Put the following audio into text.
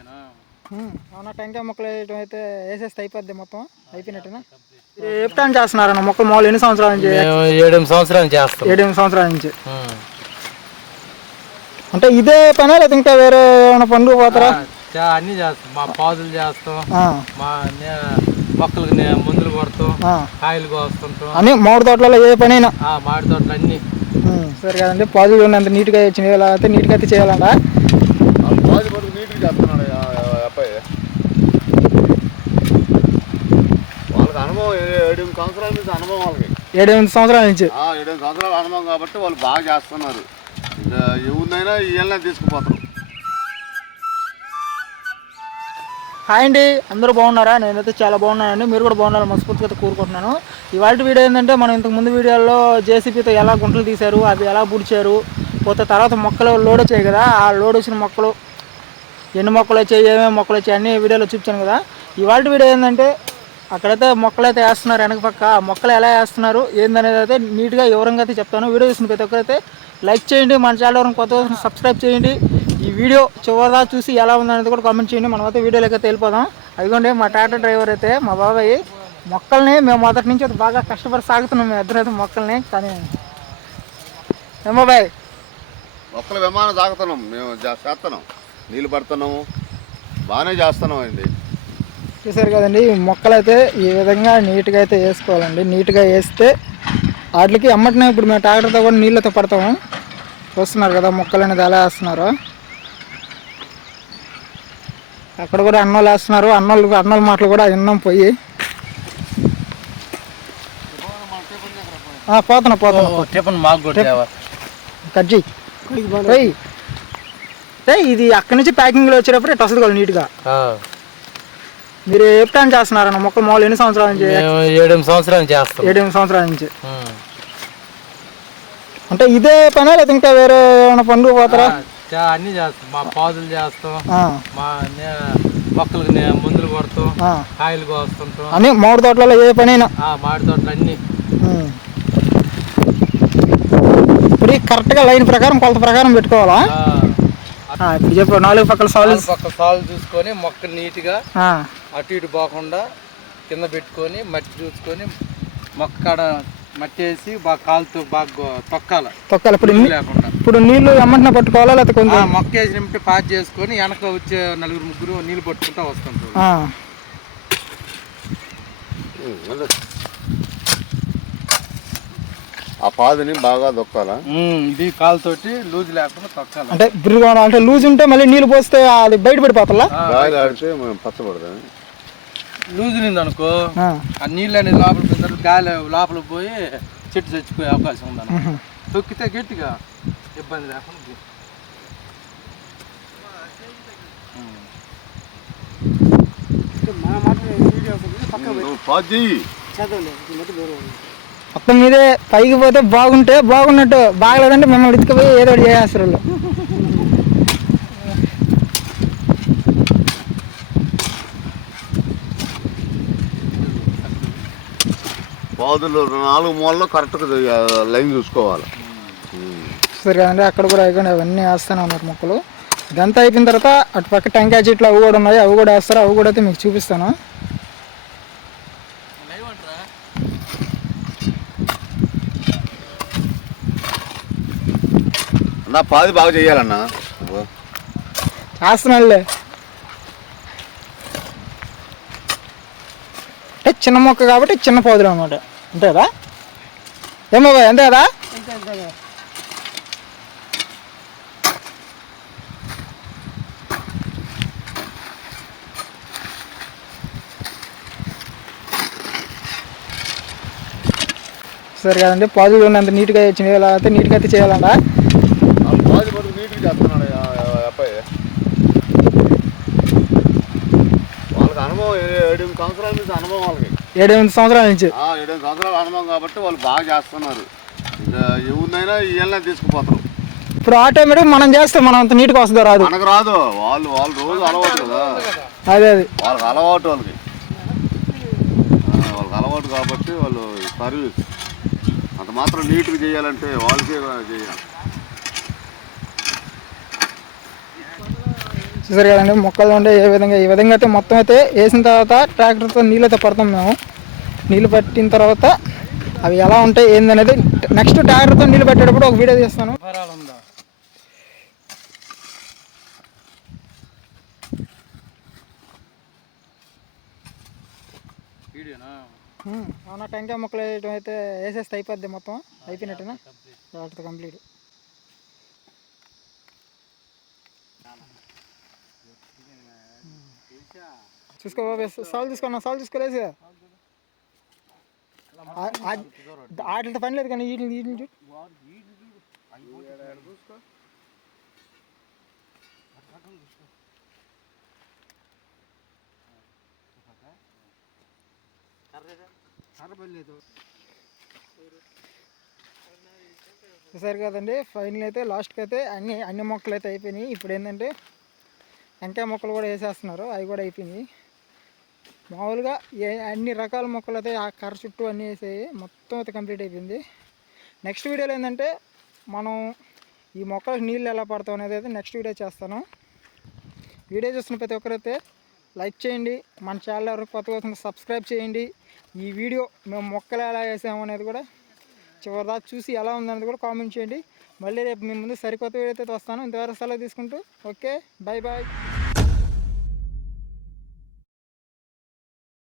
అవునా? టెంకాయ మొక్కలు వేయటం అయితే వేసేస్తే అయిపోద్ది, మొత్తం అయిపోయినట్టునా? ఎప్పుడు చేస్తున్నారన్న మొక్కలు మామూలు ఎన్ని సంవత్సరాల నుంచి? 7 సంవత్సరాలు చేస్తాం. 7 సంవత్సరాల నుంచి. అంటే ఇదే పని లేదా ఇంకా వేరే ఏమైనా పనులు పోతారా? అన్ని చేస్తాం. మా పాదులు చేస్తాం, మా మొక్కలకు మందులు కొడతాం, కాయలు కోస్తుంటాం. అన్ని మామిడి తోటలలో ఏ పని అయినా? మామిడి తోటలు అన్ని. సరే కదండి, పాదులు ఉన్నంత నీట్గా అయితే నీట్గా అయితే చేయాలంట. నీట్గా చేస్తున్నాడు అబ్బాయి. వాళ్ళకి అనుభవం 7 సంవత్సరాల నుంచి అనుభవం. వాళ్ళకి 7 సంవత్సరాల నుంచి 7 సంవత్సరాల అనుభవం కాబట్టి వాళ్ళు బాగా చేస్తున్నారు. ఇంకా ఎవరినైనా ఈయన తీసుకుపోతారు. హాయ్ అండి, అందరూ బాగున్నారా? నేనైతే చాలా బాగున్నానండి. మీరు కూడా బాగున్నారని మనస్ఫూర్తిగా అయితే కోరుకుంటున్నాను. ఇవాళ వీడియో ఏంటంటే, మనం ఇంతకు ముందు వీడియోలో జేసీబీతో ఎలా గుంటలు తీశారు, అవి ఎలా బుడిచారు, పోతే తర్వాత మొక్కలు లోడ్ వచ్చాయి కదా, ఆ లోడ్ వచ్చిన మొక్కలు ఎన్ని మొక్కలు వచ్చాయి, ఏమేమి మొక్కలు వచ్చాయి అన్ని వీడియోలో చూపించాను కదా. ఇవాళ వీడియో ఏంటంటే, అక్కడైతే మొక్కలు అయితే వేస్తున్నారు వెనక పక్క. ఆ మొక్కలు ఎలా వేస్తున్నారు ఏందనేది అయితే నీట్గా వివరంగా అయితే చెప్తాను. వీడియో చూసిన ప్రతి ఒక్కరైతే లైక్ చేయండి, మన ఛానల్ కొత్తగా సబ్స్క్రైబ్ చేయండి. ఈ వీడియో చివరిదా చూసి ఎలా ఉందనేది కూడా కామెంట్ చేయండి. మనమైతే వీడియోలోకి అయితే వెళ్ళిపోదాం. అదిగోండి మా టాటా డ్రైవర్ అయితే మా బాబాయ్ మొక్కల్ని మేము మొదటి నుంచి అయితే బాగా కష్టపడి సాగుతున్నాం మేము ఇద్దరైతే మొక్కల్ని. కానీ ఏం బాబాయ్, మొక్కల విమానం సాగుతున్నాం మేము, చేస్తున్నాం, నీళ్ళు పడుతున్నాము, బాగానే చేస్తున్నాం అండి. చూసారు కదండి, మొక్కలు అయితే ఈ విధంగా నీట్గా అయితే వేసుకోవాలండి. నీట్గా వేస్తే వాటికి అమ్మటినే ఇప్పుడు మేము ట్రాక్టర్తో కూడా నీళ్ళతో పడతాము. చూస్తున్నారు కదా మొక్కలు అనేది ఎలా వేస్తున్నారు. అక్కడ కూడా అన్నోళ్ళు వేస్తున్నారు. అన్నోళ్ళ మాటలు కూడా విన్నాం పోయి. పోతున్నా కజ్జి పోయి. ఇది అక్కడి నుంచి ప్యాకింగ్లో వచ్చేటప్పుడు ఇట్లా వస్తుంది కదా నీట్గా. మీరు ఎప్పుడు చేస్తున్నారన్న మొక్కలు మామూలు ఎన్ని సంవత్సరాల నుంచి? 7 సంవత్సరాలు చేస్తాం. 7 సంవత్సరాల నుంచి. అంటే ఇదే పని లేదా ఇంకా వేరే ఏమైనా పనులు పోతారా? అన్ని చేస్తాం. మా పాదులు చేస్తాం, మా మొక్కలకు మందులు కొడతాం, కాయలు కోస్తుంటాం. అన్ని మామిడి తోటలలో ఏ పని అయినా? మామిడి తోటలు అన్ని. ఇప్పుడు కరెక్ట్గా లైన్ ప్రకారం కొలత ప్రకారం పెట్టుకోవాలా? ఇప్పుడు చెప్పు. 4 పక్కల సాలు చూసుకొని మొక్క నీట్గా అటు ఇటు పోకుండా కింద పెట్టుకొని మట్టి చూసుకొని మొక్క కాడ మట్టి వేసి బాగా కాలుతో బాగా తొక్కాలి. లేకుండా ఇప్పుడు నీళ్లు ఎమ్మంటినా పట్టుకోవాలా లేకపోతే కొంచెం మొక్క వేసి పాజ్ చేసుకొని వెనక వచ్చే 4-3 నీళ్ళు పట్టుకుంటా వస్తుంటారు. ఆ పాదుని బాగా తొక్కాలా? ఇది కాలుతోటి లూజ్ లేకుండా తొక్కాలి. అంటే బిర్రుగా అంటే లూజ్ ఉంటే మళ్ళీ నీళ్ళు పోస్తే అది బయట పడిపోతా గాలి ఆడితే పచ్చబడదా? లూజ్ ఉంది అనుకో, ఆ నీళ్ళు అనేది లోపల గాలి లోపల పోయి చెట్టు చచ్చిపోయే అవకాశం ఉందన్న. తొక్కితే గట్టిగా ఇబ్బంది లేకుండా. మొత్తం మీదే పైకి పోతే బాగుంటే బాగున్నట్టు, బాగలేదంటే మిమ్మల్ని ఇటుకపోయి ఏదో ఒకటి చేస్తారు. పాదులు 4 మూలలో కరెక్ట్గా లైన్ చూసుకోవాలి. సరే కదండి, అక్కడ కూడా అయిపోయింది. అవన్నీ వేస్తూనే ఉన్నారు మొక్కలు. ఇదంతా అయిపోయిన తర్వాత అటు పక్క టెంకాయ చెట్లు అవి కూడా ఉన్నాయి, అవి కూడా వేస్తారు. అవి కూడా అయితే మీకు చూపిస్తాను. నా పాది బాగా చేయాలన్నా. చేస్తున్నాళ్ళే. అంటే చిన్న మొక్క కాబట్టి చిన్న పాదులు అనమాట. అంతేదా? ఏమో అంతే కదా? సరే కదండి, పాదులు ఉన్నంత నీట్గా అయితే నీట్గా అయితే చేయాలంట. పాది పడుకు నీట్గా చేస్తున్నాడు అబ్బాయి. వాళ్ళకి అనుభవం 7 సంవత్సరాల నుంచి అనుభవం. వాళ్ళకి 7 సంవత్సరాల నుంచి 7 సంవత్సరాల అనుభవం కాబట్టి వాళ్ళు బాగా చేస్తున్నారు. ఇంకా ఎవరినైనా ఈయన తీసుకుపోతారు. ఇప్పుడు ఆటోమేటిక్ మనం చేస్తే మనం అంత నీట్గా వస్తుందో రాదు? మనకు రాదు. వాళ్ళు రోజు అలవాటు కదా. అదే వాళ్ళకి అలవాటు. వాళ్ళకి అలవాటు కాబట్టి వాళ్ళు సర్వీస్ అంత మాత్రం నీట్గా చేయాలంటే వాళ్ళకే చేయాలి. చూసారు కదండి మొక్కలు ఉంటే ఈ విధంగా అయితే మొత్తం అయితే వేసిన తర్వాత ట్రాక్టర్తో నీళ్ళు అయితే పడతాం మేము. నీళ్ళు పట్టిన తర్వాత అవి ఎలా ఉంటాయి ఏందనేది నెక్స్ట్ ట్రాక్టర్తో నీళ్ళు పెట్టేటప్పుడు ఒక వీడియో తీస్తాను. అవునా, టెంకాయ మొక్కలు వేయటం అయితే వేసేస్తే అయిపోద్ది, మొత్తం అయిపోయినట్టునా వాటితో కంప్లీట్. చూసుకో బాబు, సాల్వ్ తీసుకోలేసి వాటితో పని లేదు కానీ వీటిని చూడు. చూసారు కదండి, ఫైనల్ అయితే లాస్ట్కి అయితే అన్ని మొక్కలు అయితే అయిపోయినాయి. ఇప్పుడు ఏంటంటే టెంకాయ మొక్కలు కూడా వేసేస్తున్నారు, అవి కూడా అయిపోయినాయి. మామూలుగా అన్ని రకాల మొక్కలు అయితే ఆ కర్ర చుట్టూ అన్నీ వేసాయి, మొత్తం అయితే కంప్లీట్ అయిపోయింది. నెక్స్ట్ వీడియోలో ఏంటంటే మనం ఈ మొక్కలకు నీళ్ళు ఎలా పడతాం అనేది అయితే నెక్స్ట్ వీడియో చేస్తాను. వీడియో చూస్తున్న ప్రతి ఒక్కరైతే లైక్ చేయండి, మన ఛానల్ ఎవరికి కొత్తగా వస్తుంది సబ్స్క్రైబ్ చేయండి. ఈ వీడియో మేము మొక్కలు ఎలా వేసాము అనేది కూడా చివరిదా చూసి ఎలా ఉందనేది కూడా కామెంట్ చేయండి. మళ్ళీ రేపు మీ ముందు సరికొత్త వీడియో అయితే వస్తాను. ఇంతవరకు సెలవు తీసుకుంటూ ఓకే, బాయ్ బాయ్.